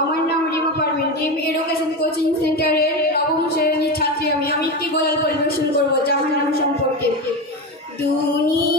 আমার নাম রিমা পারভিন। ডিম এডুকেশন কোচিং সেন্টারের নবম শ্রেণির ছাত্রী আমি। আমি একটি গোলাল পরিবেশন করব জাহান্নাম সম্পর্কে। দুনিয়া